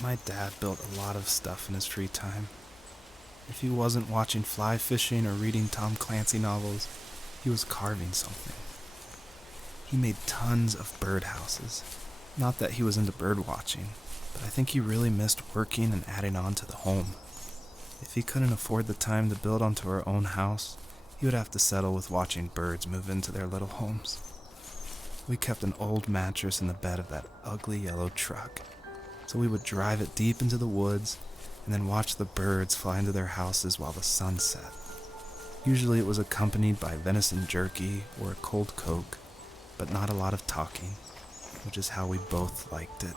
My dad built a lot of stuff in his free time. If he wasn't watching fly fishing or reading Tom Clancy novels, he was carving something. He made tons of birdhouses. Not that he was into bird watching, but I think he really missed working and adding on to the home. If he couldn't afford the time to build onto our own house, he would have to settle with watching birds move into their little homes. We kept an old mattress in the bed of that ugly yellow truck, so we would drive it deep into the woods and then watch the birds fly into their houses while the sun set. Usually it was accompanied by venison jerky or a cold Coke, but not a lot of talking, which is how we both liked it.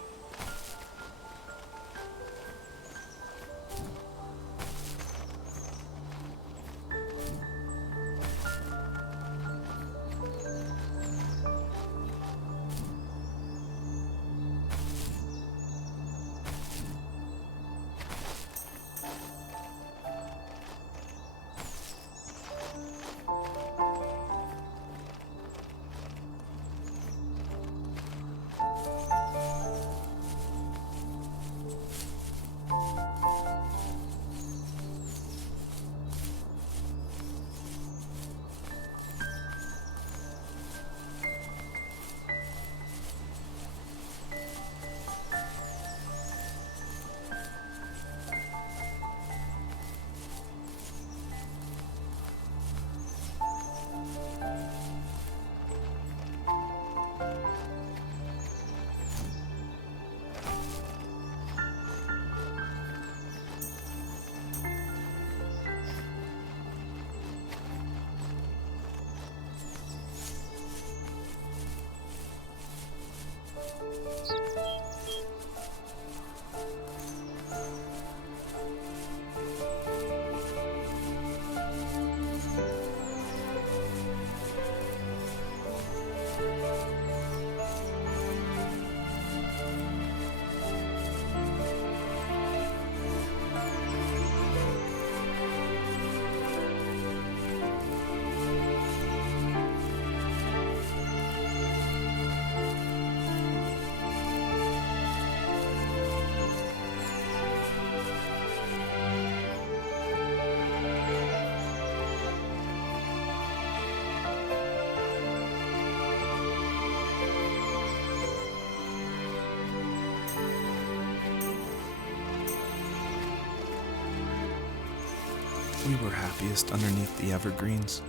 We were happiest underneath the evergreens.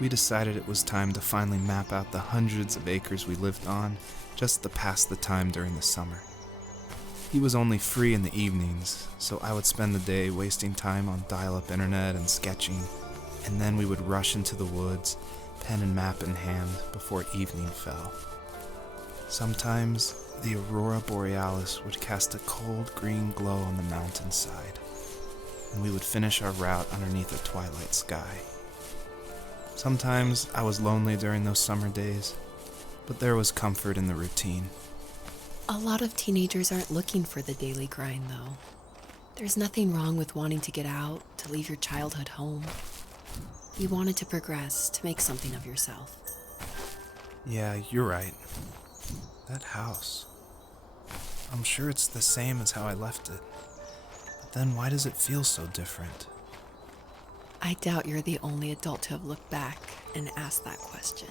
We decided it was time to finally map out the hundreds of acres we lived on just to pass the time during the summer. He was only free in the evenings, so I would spend the day wasting time on dial-up internet and sketching, and then we would rush into the woods, pen and map in hand, before evening fell. Sometimes, the aurora borealis would cast a cold green glow on the mountainside, and we would finish our route underneath a twilight sky. Sometimes I was lonely during those summer days, but there was comfort in the routine. A lot of teenagers aren't looking for the daily grind, though. There's nothing wrong with wanting to get out, to leave your childhood home. You wanted to progress, to make something of yourself. Yeah, you're right. That house. I'm sure it's the same as how I left it. But then why does it feel so different? I doubt you're the only adult to have looked back and asked that question.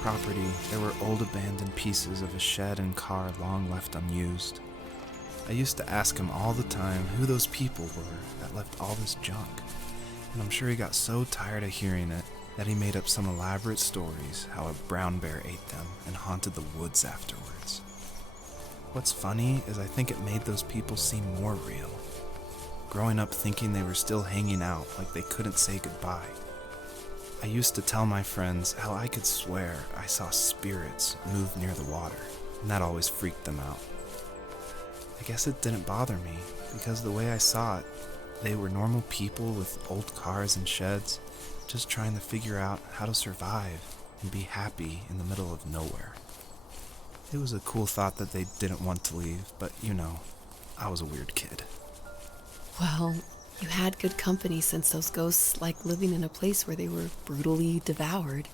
property, there were old abandoned pieces of a shed and car long left unused. I used to ask him all the time who those people were that left all this junk, and I'm sure he got so tired of hearing it that he made up some elaborate stories how a brown bear ate them and haunted the woods afterwards. What's funny is I think it made those people seem more real, growing up thinking they were still hanging out like they couldn't say goodbye. I used to tell my friends how I could swear I saw spirits move near the water, and that always freaked them out. I guess it didn't bother me, because the way I saw it, they were normal people with old cars and sheds, just trying to figure out how to survive and be happy in the middle of nowhere. It was a cool thought that they didn't want to leave, but I was a weird kid. Well, you had good company since those ghosts like living in a place where they were brutally devoured.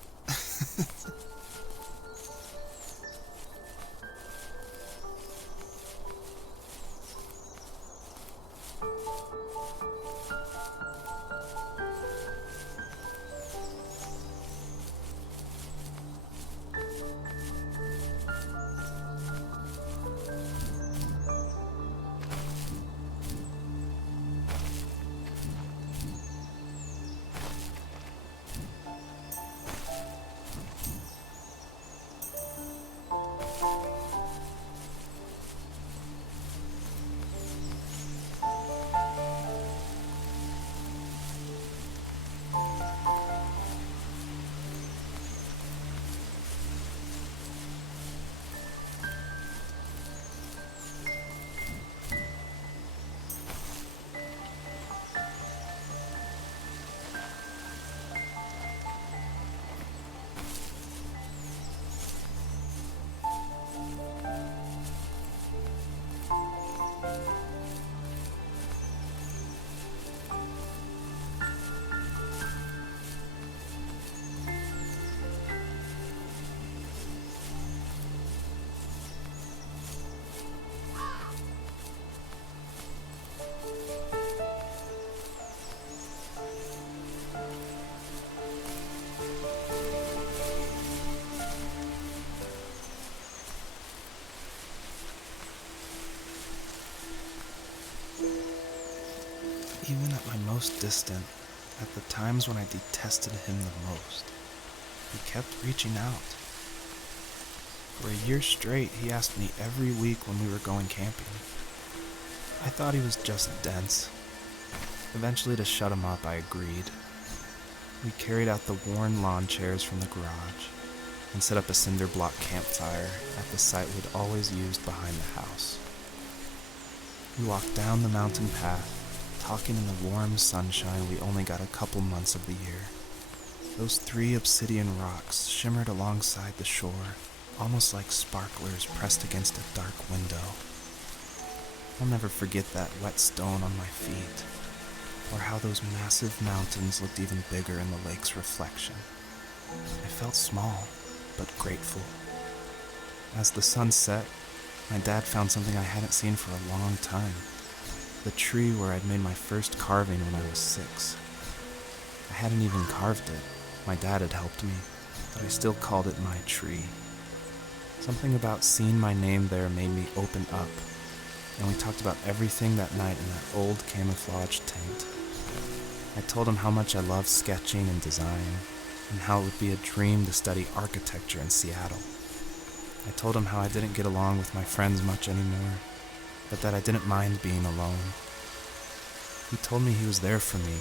Even at my most distant, at the times when I detested him the most, he kept reaching out. For a year straight, he asked me every week when we were going camping. I thought he was just dense. Eventually, to shut him up, I agreed. We carried out the worn lawn chairs from the garage and set up a cinder block campfire at the site we'd always used behind the house. We walked down the mountain path, talking in the warm sunshine we only got a couple months of the year. Those 3 obsidian rocks shimmered alongside the shore, almost like sparklers pressed against a dark window. I'll never forget that wet stone on my feet, or how those massive mountains looked even bigger in the lake's reflection. I felt small, but grateful. As the sun set, my dad found something I hadn't seen for a long time. The tree where I'd made my first carving when I was 6. I hadn't even carved it. My dad had helped me, but I still called it my tree. Something about seeing my name there made me open up, and we talked about everything that night in that old camouflage tent. I told him how much I loved sketching and design, and how it would be a dream to study architecture in Seattle. I told him how I didn't get along with my friends much anymore, but that I didn't mind being alone. He told me he was there for me,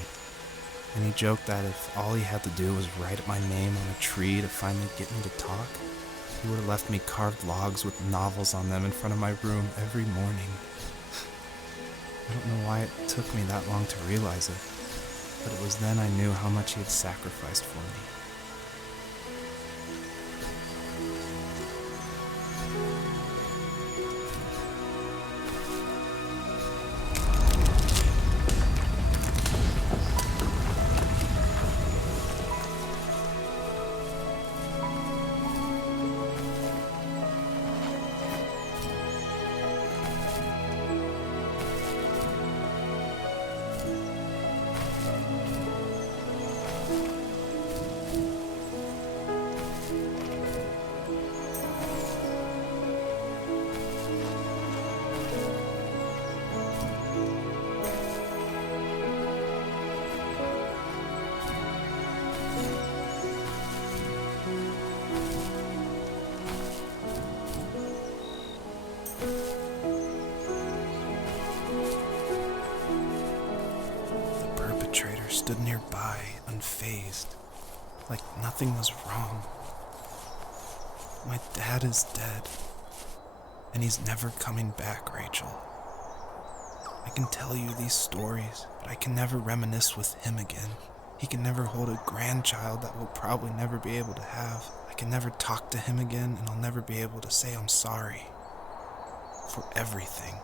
and he joked that if all he had to do was write my name on a tree to finally get me to talk, he would have left me carved logs with novels on them in front of my room every morning. I don't know why it took me that long to realize it, but it was then I knew how much he had sacrificed for me. The perpetrator stood nearby, unfazed, like nothing was wrong. My dad is dead, and he's never coming back, Rachel. I can tell you these stories, but I can never reminisce with him again. He can never hold a grandchild that we'll probably never be able to have. I can never talk to him again, and I'll never be able to say I'm sorry for everything.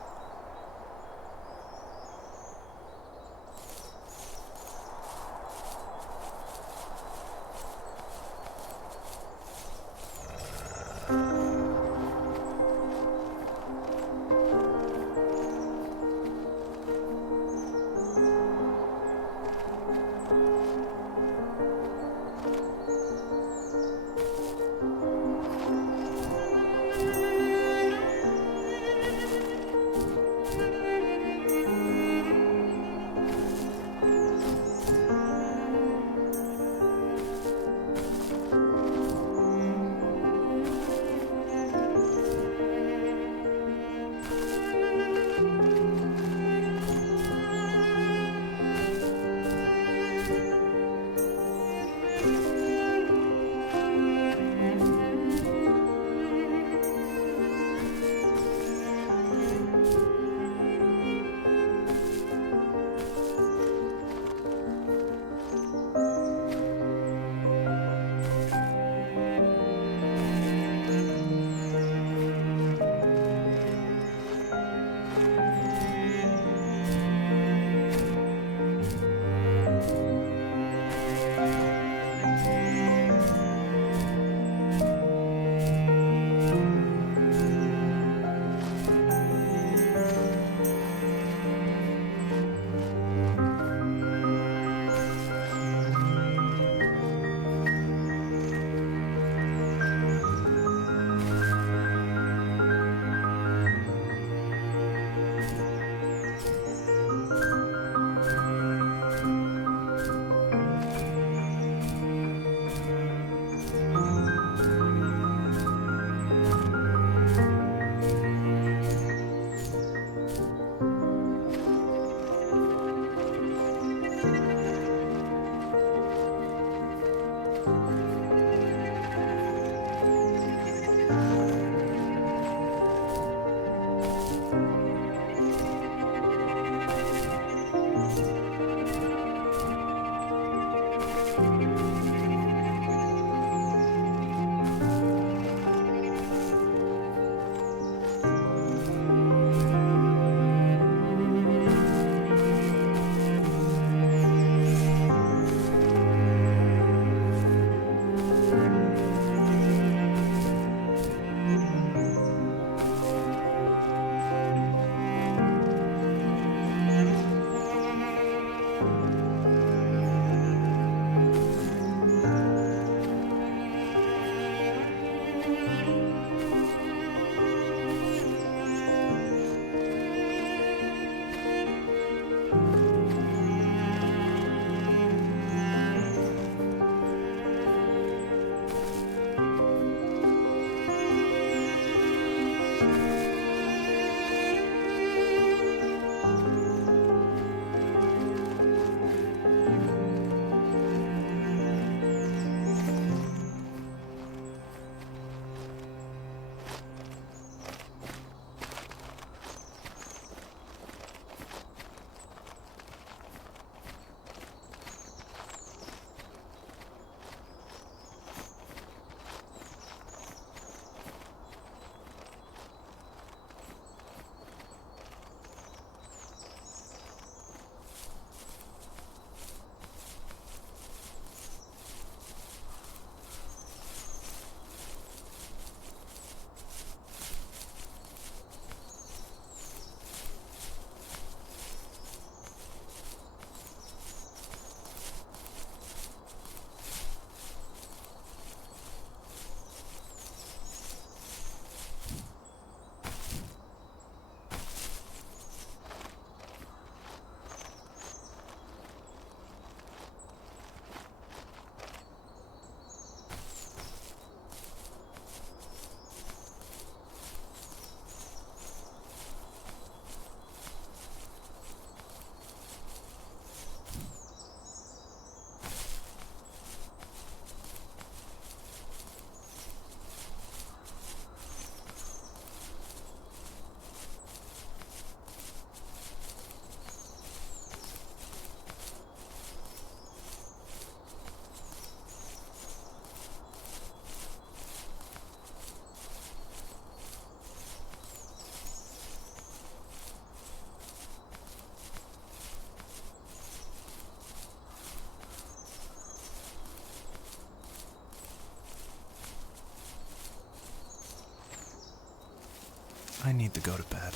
I need to go to bed.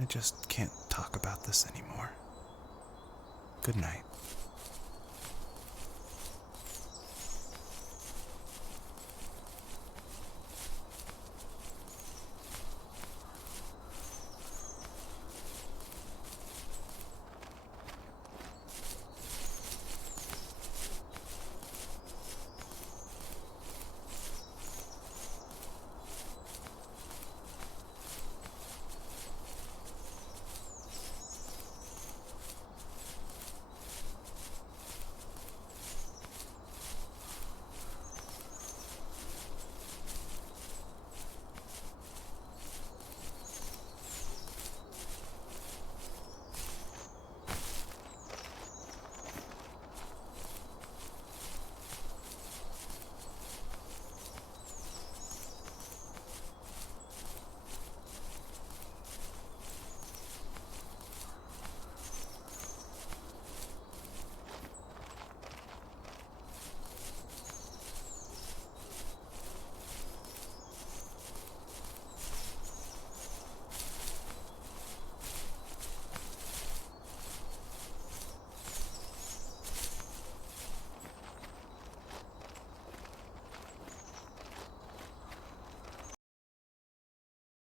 I just can't talk about this anymore. Good night.